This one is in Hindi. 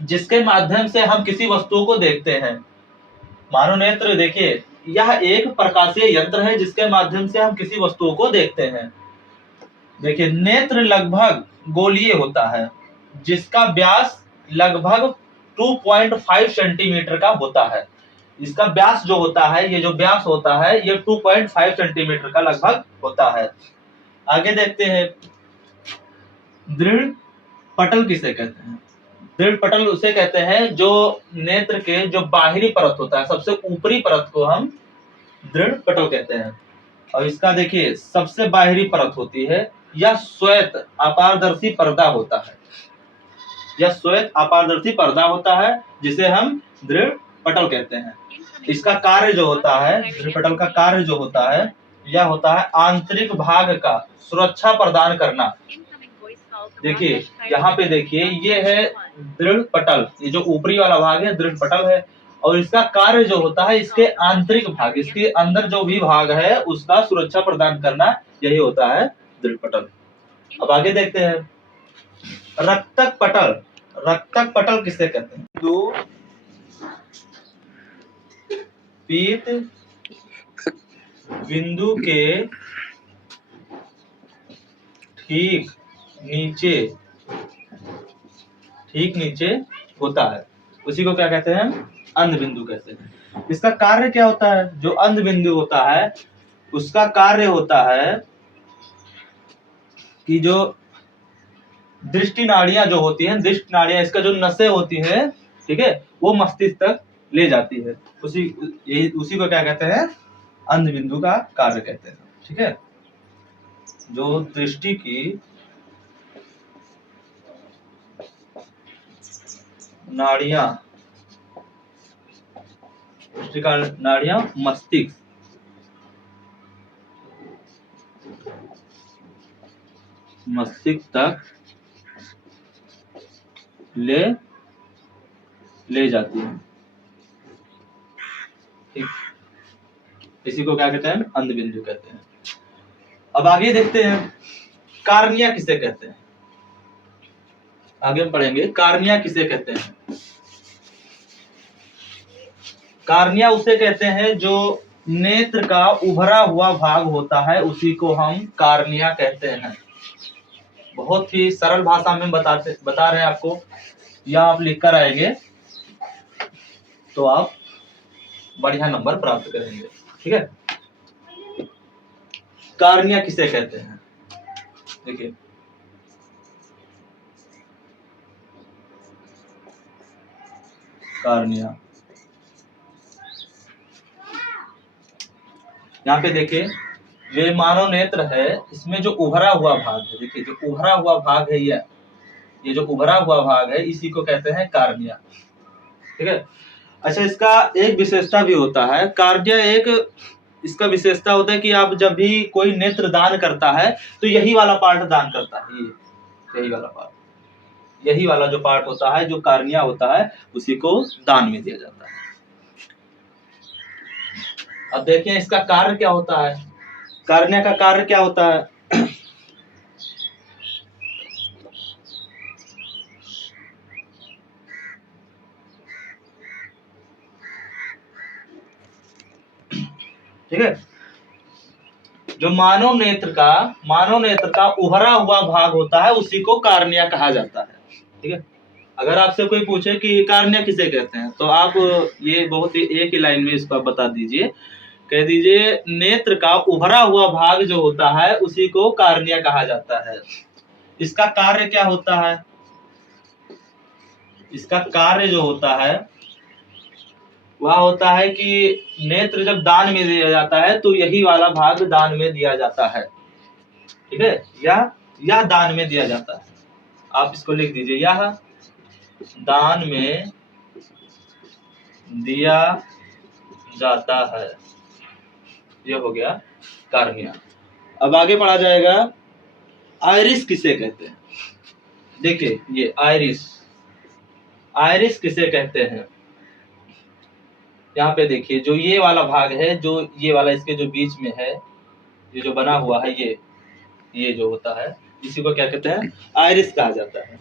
जिसके माध्यम से हम किसी वस्तु को देखते हैं। मानव नेत्र देखिए, यह एक प्रकाशीय यंत्र है जिसके माध्यम से हम किसी वस्तु को देखते हैं। देखिए, नेत्र लगभग गोलीय होता है जिसका व्यास लगभग 2.5 सेंटीमीटर का होता है। इसका व्यास जो होता है, ये जो व्यास होता है, ये 2.5 सेंटीमीटर का लगभग होता है। आगे देखते हैं, दृढ़ पटल किसे कहते हैं? दृढ़ पटल उसे कहते हैं जो नेत्र के जो बाहरी परत होता है, सबसे ऊपरी परत को हम दृढ़ पटल कहते हैं। और इसका देखिए, सबसे बाहरी परत होती है, यह श्वेत अपारदर्शी पर्दा होता है। यह श्वेत अपारदर्शी पर्दा होता है जिसे हम दृढ़ पटल कहते हैं। इसका कार्य जो होता है, दृढ़ पटल का कार्य जो होता है, यह होता है आंतरिक भाग का सुरक्षा प्रदान करना। देखिए, यहाँ पे देखिए, ये है दृढ़ पटल, ये जो ऊपरी वाला भाग है दृढ़ पटल है, और इसका कार्य जो होता है, इसके आंतरिक भाग, इसके अंदर जो भी भाग है उसका सुरक्षा प्रदान करना, यही होता है दृढ़ पटल। अब आगे देखते हैं, रक्तक पटल। रक्तक पटल किसे कहते हैं? दो पीत बिंदु के ठीक नीचे होता है, उसी को क्या कहते हैं? अंध बिंदु कहते हैं। इसका कार्य क्या होता है? जो अंध बिंदु होता है उसका कार्य होता है कि जो दृष्टि नाड़ियां जो होती हैं, दृष्टि नाड़ियां, इसका जो नसें होती हैं, ठीक है, वो मस्तिष्क तक ले जाती है। उसी को क्या कहते हैं? अंध बिंदु का कार्य कहते हैं। ठीक है, जो दृष्टि की नाड़ियां मस्तिष्क तक ले जाती है। ठीक, इसी को क्या कहते हैं? अंध बिंदु कहते हैं। अब आगे देखते हैं, कार्निया किसे कहते हैं? आगे हम पढ़ेंगे कार्निया किसे कहते हैं। कार्निया उसे कहते हैं जो नेत्र का उभरा हुआ भाग होता है, उसी को हम कार्निया कहते हैं। बहुत ही सरल भाषा में बता रहे हैं आपको, या आप लिख कर आएंगे तो आप बढ़िया नंबर प्राप्त करेंगे। ठीक है, कार्निया किसे कहते हैं? देखिए, कार्निया, यहाँ पे देखिए, ये मानव नेत्र है, इसमें जो उभरा हुआ भाग है, देखिए जो उभरा हुआ भाग है, ये जो उभरा हुआ भाग है, इसी को कहते हैं कार्निया। ठीक है, अच्छा, इसका एक विशेषता भी होता है। कार्निया एक इसका विशेषता होता है कि आप जब भी कोई नेत्र दान करता है तो यही वाला पार्ट दान करता है, यही वाला जो पार्ट होता है, जो कार्निया होता है, उसी को दान में दिया जाता है। अब देखिए, इसका कार्य क्या होता है? कार्निया का कार्य क्या होता है? ठीक है, जो मानव नेत्र का उभरा हुआ भाग होता है, उसी को कार्निया कहा जाता है। ठीक है, अगर आपसे कोई पूछे कि कार्निया किसे कहते हैं, तो आप ये बहुत ही एक ही लाइन में इसको बता दीजिए, कह दीजिए नेत्र का उभरा हुआ भाग जो होता है उसी को कार्निया कहा जाता है। इसका कार्य क्या होता है? इसका कार्य जो होता है वह होता है कि नेत्र जब दान में दिया जाता है तो यही वाला भाग दान में दिया जाता है। ठीक है, यह दान में दिया जाता है। आप इसको लिख दीजिए, यह दान में दिया जाता है। यह हो गया कार्निया। अब आगे पढ़ा जाएगा, आइरिस किसे कहते हैं? देखिए, ये आइरिस किसे कहते हैं? यहाँ पे देखिए, जो ये वाला भाग है, जो ये वाला इसके जो बीच में है, ये जो बना हुआ है, ये जो होता है, इसी को क्या कहते हैं? आइरिस कहा जाता है।